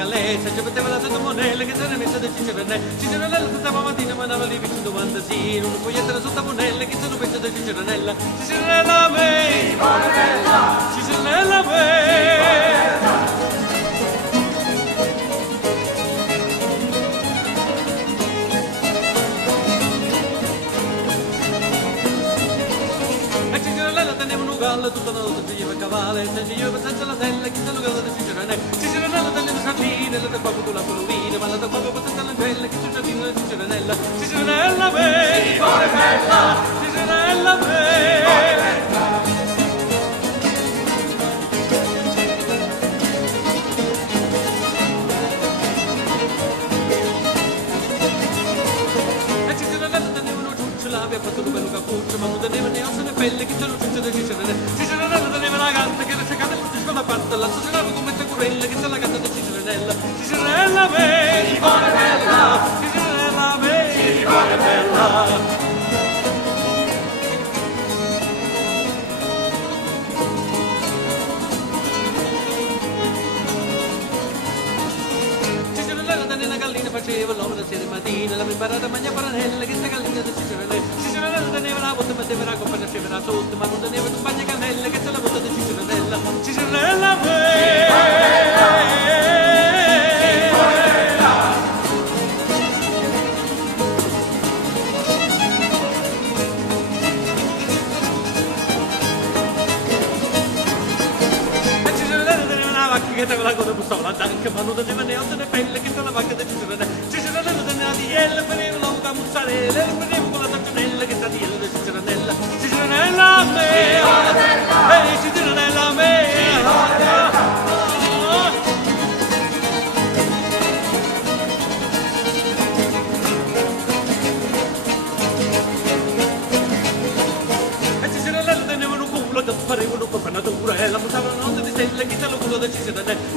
calè, se ci metteva la testa monella che se ne messa del Ciceronello. Ciceronello stava mattina mandava lì vicino mandasino, un foglietto era sotto monella che se ne messa del Ciceronella. Ciceronella me, Ciceronella me. Tenevano un gallo tutta la notte pigliava a cavallo, se ci io senza la tella, chi se lo gallo di Ciceronello. Ciceronello teneva sardine, la da poco con la polovina, ma la da poco potente la bella, che Ciceronella di Ciceronella. Ciceronella me, Simone bella, Ciceronella me. Aveva fatto un bello cappuccio, ma non teneva né ossa né pelle, che c'è l'ufficio del Ciceronello. Ciceronello teneva la gatta che era cercata per la scuola fatta, la sosteneva come curella, che c'è la gatta del Ciceronella. Ciceronella me, Simone bella, Ciceronella me, Simone bella. Nella gallina faceva l'uomo da sera mattina, l'aveva imparata a mangiare paranella, che sta gallina del Ciceronello. Ciceronello teneva la botta, metteva la coppa, nasceva sotto, ma non teneva un bagno cannella, che sta la botta del Ciceronella. Ciceronella che con la coda bussava la tanca, ma non teneva né ossa né pelle, che sta la vacca del Ciceronello. Ciceronello teneva di iella, per l'uomo da mozzarella, e prendeva con la torcionella, che sta di iella del Ciceronella. Ciceronella me, ehi Ciceronella me, Ciceronello teneva un culo che pareva un po' panatura, e la montava la notte di stelle, che sta lo culo del Ciceronello.